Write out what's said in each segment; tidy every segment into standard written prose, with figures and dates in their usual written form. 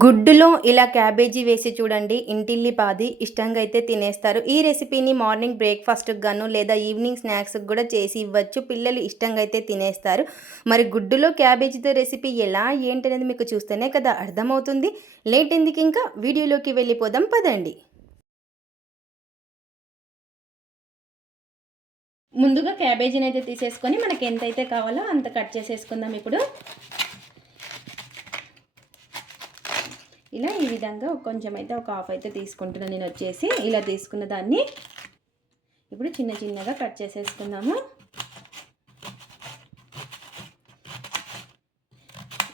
గుడ్డులో ఇలా క్యాబేజీ వేసి చూడండి. ఇంటిల్లిపాది ఇష్టంగా అయితే తినేస్తారు. ఈ రెసిపీని మార్నింగ్ బ్రేక్‌ఫాస్ట్‌కి గాను లేదా ఈవినింగ్ స్నాక్స్‌కి గూడా చేసి ఇవ్వచ్చు. పిల్లలు ఇష్టంగా అయితే తినేస్తారు. మరి గుడ్డులో క్యాబేజీతో రెసిపీ ఎలా ఏంటనేది మీకు చూస్తేనే కదా అర్థమవుతుంది. లేట్ ఎందుకింకా వీడియోలోకి వెళ్ళిపోదాం పదండి. ముందుగా క్యాబేజీనైతే తీసేసుకొని మనకి ఎంతైతే కావాలో అంత కట్ చేసేసుకుందాం ఇప్పుడు. ఇలా ఈ విధంగా కొంచెం అయితే ఒక హాఫ్ అయితే తీసుకుంటున్నాను నేను వచ్చేసి. ఇలా తీసుకున్న దాన్ని ఇప్పుడు చిన్న చిన్నగా కట్ చేసేసుకుందాము.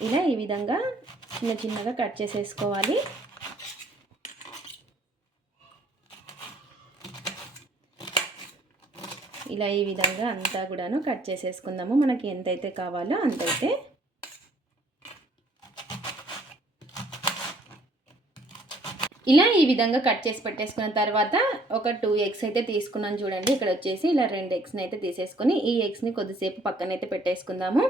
ఇలా ఈ విధంగా చిన్న చిన్నగా కట్ చేసేసుకోవాలి. ఇలా ఈ విధంగా అంతా కూడాను కట్ చేసేసుకుందాము. మనకి ఎంతైతే కావాలో అంతైతే. ఇలా ఈ విధంగా కట్ చేసి పెట్టేసుకున్న తర్వాత ఒక 2 ఎగ్స్ అయితే తీసుకున్నాను చూడండి. ఇక్కడ వచ్చేసి ఇలా 2 ఎగ్స్ని అయితే తీసేసుకొని ఈ ఎగ్స్ని కొద్దిసేపు పక్కనైతే పెట్టేసుకుందాము.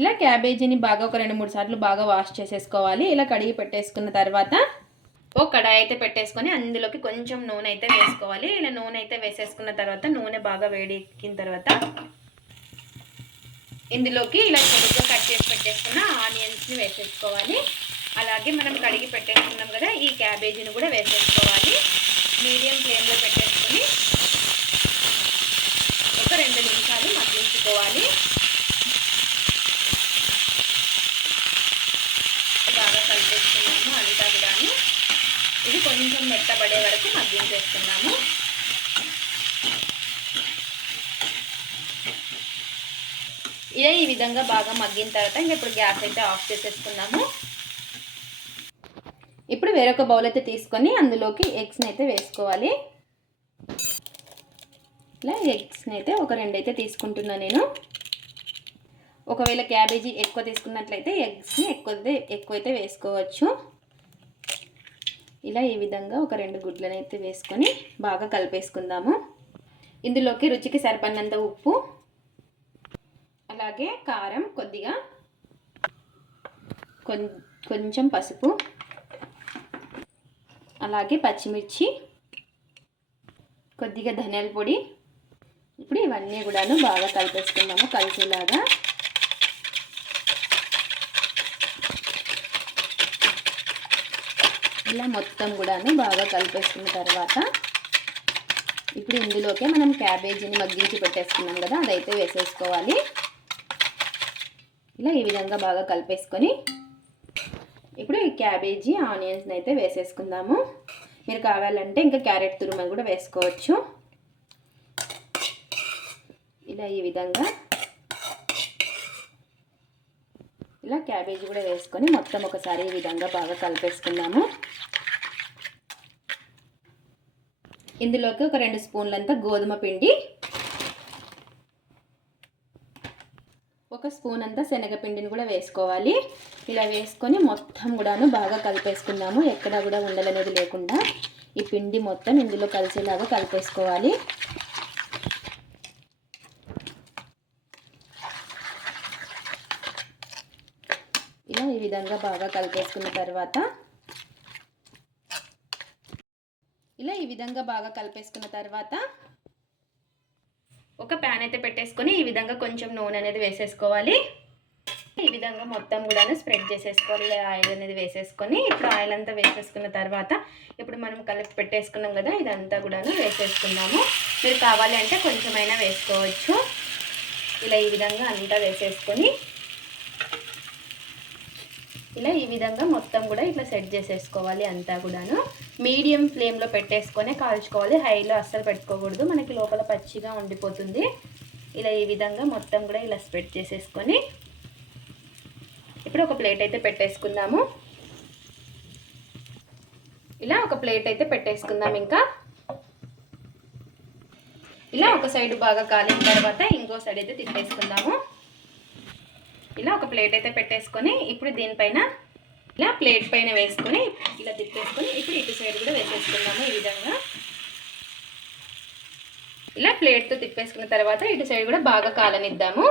ఇలా క్యాబేజీని బాగా ఒక 2-3 సార్లు బాగా వాష్ చేసేసుకోవాలి. ఇలా కడిగి పెట్టేసుకున్న తర్వాత ఒక కడాయి అయితే పెట్టేసుకొని అందులోకి కొంచెం నూనె అయితే వేసుకోవాలి. ఇలా నూనె అయితే వేసేసుకున్న తర్వాత నూనె బాగా వేడెక్కిన తర్వాత ఇందులోకి ఇలా పొడుగ్గా కట్ చేసి పెట్టేసుకున్న ఆనియన్స్ని వేసేసుకోవాలి. అలాగే మనం కడిగి పెట్టేసుకున్నాం కదా, ఈ క్యాబేజీని కూడా వేసేసుకోవాలి. మీడియం ఫ్లేమ్లో పెట్టేసుకొని ఒక 2 నిమిషాలు మగ్గించుకోవాలి. బాగా కలిపేసుకున్నాము అంతా కూడాను. ఇది కొంచెం మెత్తబడే వరకు మగ్గించేస్తున్నాము. ఇలా ఈ విధంగా బాగా మగ్గిన తర్వాత ఇప్పుడు గ్యాస్ అయితే ఆఫ్ చేసేసుకున్నాము. ఇప్పుడు వేరొక బౌల్ అయితే తీసుకొని అందులోకి ఎగ్స్ని అయితే వేసుకోవాలి. ఇలా ఎగ్స్ని అయితే ఒక 2 అయితే తీసుకుంటున్నాను నేను. ఒకవేళ క్యాబేజీ ఎక్కువ తీసుకున్నట్లయితే ఎగ్స్ని ఎక్కువైతే వేసుకోవచ్చు. ఇలా ఈ విధంగా ఒక 2 గుడ్లను అయితే వేసుకొని బాగా కలిపేసుకుందాము. ఇందులోకి రుచికి సరిపడినంత ఉప్పు, అలాగే కారం కొద్దిగా, కొంచెం పసుపు, అలాగే పచ్చిమిర్చి, కొద్దిగా ధనియాల పొడి. ఇప్పుడు ఇవన్నీ కూడాను బాగా కలిపేసుకుందాము కలిసేలాగా. ఇలా మొత్తం కూడాను బాగా కలిపేసుకున్న తర్వాత ఇప్పుడు ఇందులోకే మనం క్యాబేజీని మగ్గించి పెట్టేసుకున్నాం కదా, అదైతే వేసేసుకోవాలి. ఇలా ఈ విధంగా బాగా కలిపేసుకొని ఇప్పుడు ఈ క్యాబేజీ ఆనియన్స్ని అయితే వేసేసుకుందాము. మీరు కావాలంటే ఇంకా క్యారెట్ తురుము కూడా వేసుకోవచ్చు. ఇలా ఈ విధంగా ఇలా క్యాబేజీ కూడా వేసుకొని మొత్తం ఒకసారి ఈ విధంగా బాగా కలిపేసుకుందాము. ఇందులోకి ఒక 2 స్పూన్లంతా గోధుమ పిండి, ఒక స్పూన్ అంతా శనగపిండిని కూడా వేసుకోవాలి. ఇలా వేసుకొని మొత్తం కూడాను బాగా కలిపేసుకుందాము. ఎక్కడ కూడా ఉండలనేది లేకుండా ఈ పిండి మొత్తం ఇందులో కలిసేలాగా కలిపేసుకోవాలి. ఇలా ఈ విధంగా బాగా కలిపేసుకున్న తర్వాత ఒక ప్యాన్ అయితే పెట్టేసుకొని ఈ విధంగా కొంచెం నూనె అనేది వేసేసుకోవాలి. ఈ విధంగా మొత్తం కూడా స్ప్రెడ్ చేసేసుకోవాలి. ఆయిల్ అనేది వేసేసుకొని ఇప్పుడు ఆయిల్ అంతా వేసేసుకున్న తర్వాత ఇప్పుడు మనం కలిపి పెట్టేసుకున్నాం కదా, ఇదంతా కూడా వేసేసుకున్నాము. మీరు కావాలి అంటే కొంచెమైనా వేసుకోవచ్చు. ఇలా ఈ విధంగా అంతా వేసేసుకొని ఇలా ఈ విధంగా మొత్తం కూడా ఇట్లా సెట్ చేసేసుకోవాలి. అంతా కూడాను మీడియం ఫ్లేమ్లో పెట్టేసుకొని కాల్చుకోవాలి. హైలో అస్సలు పెట్టుకోకూడదు, మనకి లోపల పచ్చిగా ఉండిపోతుంది. ఇలా ఈ విధంగా మొత్తం కూడా ఇలా స్ప్రెడ్ చేసేసుకొని ఇప్పుడు ఒక ప్లేట్ అయితే పెట్టేసుకుందాము. ఇలా ఒక ప్లేట్ అయితే పెట్టేసుకుందాం. ఇంకా ఇలా ఒక సైడ్ బాగా కాలిన తర్వాత ఇంకో సైడ్ అయితే తిప్పేసుకుందాము. ఇలా ఒక ప్లేట్ అయితే పెట్టేసుకొని ఇప్పుడు దీనిపైన ఇలా ప్లేట్ పైన వేసుకొని ఇలా తిప్పేసుకొని ఇప్పుడు ఇటు సైడ్ కూడా వేసేసుకుందాము. ఈ విధంగా ఇలా ప్లేట్తో తిప్పేసుకున్న తర్వాత ఇటు సైడ్ కూడా బాగా కాలనిద్దాము.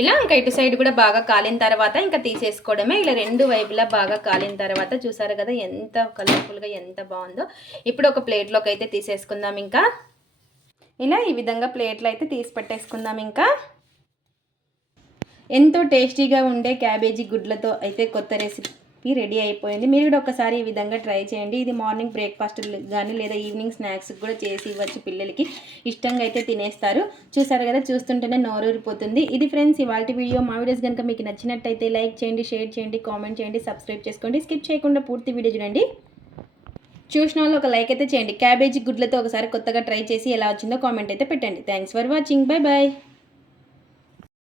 ఇలా ఇంకా ఇటు సైడ్ కూడా బాగా కాలిన తర్వాత ఇంకా తీసేసుకోవడమే. ఇలా రెండు వైపులా బాగా కాలిన తర్వాత చూసారు కదా ఎంత కలర్ఫుల్గా ఎంత బాగుందో. ఇప్పుడు ఒక ప్లేట్లోకి అయితే తీసేసుకుందాం. ఇంకా ఇలా ఈ విధంగా ప్లేట్లో అయితే తీసి పెట్టేసుకుందాం. ఇంకా ఎంతో టేస్టీగా ఉండే క్యాబేజీ గుడ్లతో అయితే కొత్త రెసిపీ రెడీ అయిపోయింది. మీరు కూడా ఒకసారి ఈ విధంగా ట్రై చేయండి. ఇది మార్నింగ్ బ్రేక్ఫాస్ట్ కానీ లేదా ఈవినింగ్ స్నాక్స్ కూడా చేసి ఇవ్వచ్చు. పిల్లలకి ఇష్టంగా అయితే తినేస్తారు. చూసారు కదా, చూస్తుంటేనే నోరూరిపోతుంది. ఇది ఫ్రెండ్స్ ఇవాళ వీడియో. మా వీడియోస్ కనుక మీకు నచ్చినట్టయితే లైక్ చేయండి, షేర్ చేయండి, కామెంట్ చేయండి, సబ్స్క్రైబ్ చేసుకోండి. స్కిప్ చేయకుండా పూర్తి వీడియో చూడండి. చూసిన వాళ్ళు ఒక లైక్ అయితే చేయండి. క్యాబేజీ గుడ్లతో ఒకసారి కొత్తగా ట్రై చేసి ఎలా వచ్చిందో కామెంట్ అయితే పెట్టండి. Thanks for watching. Bye bye.